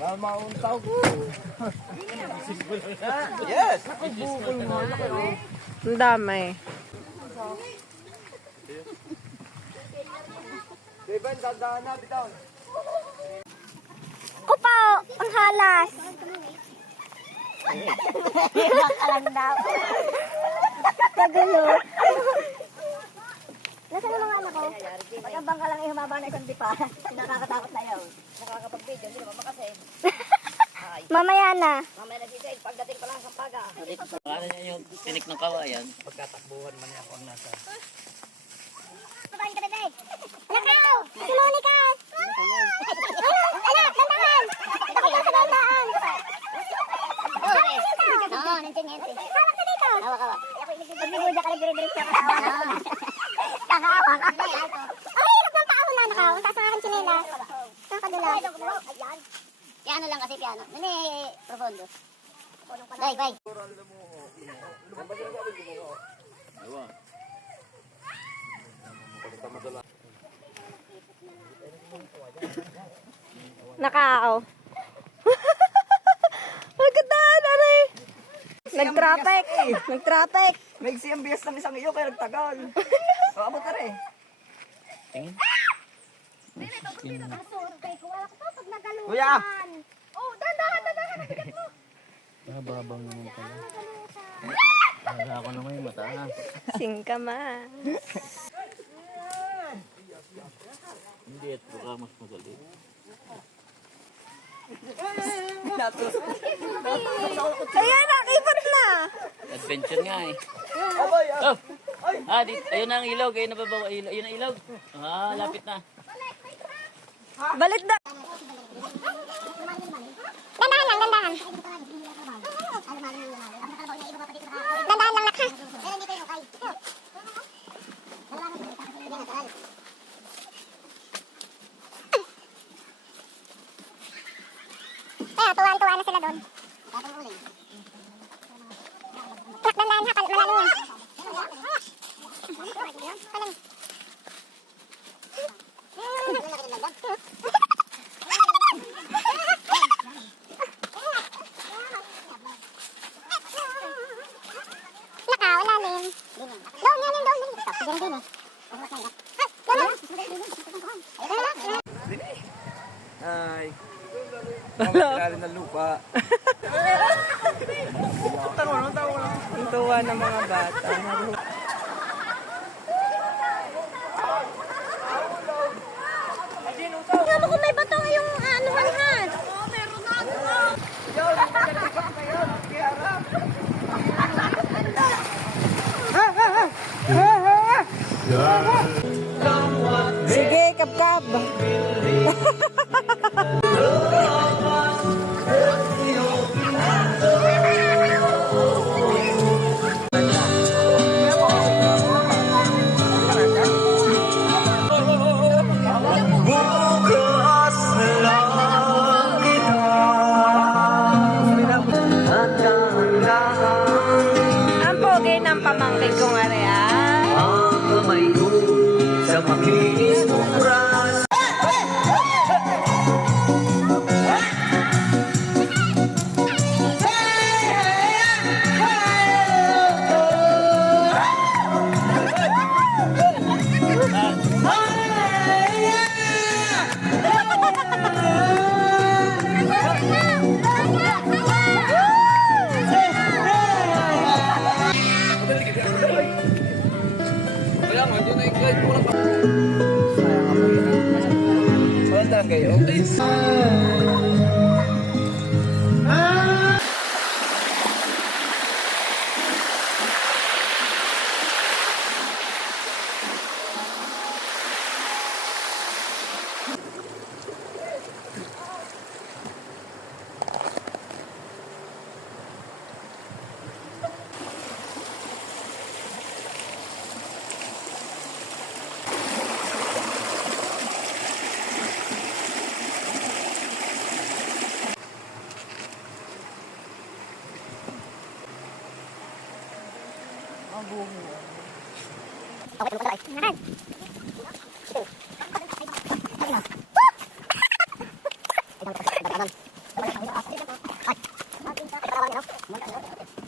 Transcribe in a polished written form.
Mauntaw. Yes! Ang dami. Diba, dadaan na, bitaw. Kupa, ang halas. Hirang ka lang daw. Kagulo. Nasaan ang mga anak ko? Pag-abang ka lang ay humaba na isang dipa. Nakakatakot na yun. Nakakapag-video, hindi naman makasin. Mamaya na. Mamaya nag-isay, pagdating pa lang sa paga. Ano niya yung tinik ng kawayan? Pagkatakbuhan man niya ako ang nasa. Papain ka na, Day. Nakaw! Sumuni ka! Anak, tandahan! Takot ka sa dandaan! Oo, nanti-nanti. Hawak ka dito! Hawak. Pag nagbuja ka, nagdiri-dirit ka katawa na. Nakahawak ka. Ay, hirap ng paa mo na, Nakaw. Ang taas ng aking tsinelas. Nakakadula. Piano lang kasi piano. Nani, profondo. Bay, bay. Nakaaw. Magandaan, aray. Nag-traffic. Nag-traffic. May siyang biyas ng isang iyo, kaya nagtagal. Abot na rin. Tingin. Kuya! Oh, dandahan. Babang naman pala. Wala ako naman yung mata. Singkama. Hindi at baka mas magaling. Ayan, nakipat na. Adventure nga eh. Oh! Ayun na ang ilog. Ayun na babawa ilog. Ayun ang ilog. Lapit na. Balik na. Dandahan lang, dandahan. Dandahan lang, Nak, ha? Kaya, tuwan-tuwa na sila doon. Nak, dandahan, ha? Malalim yan. Alam. Nakaw, lalim. Doon, yan, doon. Diyan, din eh. Ay. Ang ng lupa. Ang tuwa ng mga bata. Alam ko may bato yung anuhan, ha? Sige, kap-kap. Ang pogi ng pamangkin kong area. Ang kamay ko sa makinis mong oras. Walang kayo. Okay, ano pala ay? Nahan. Ay, para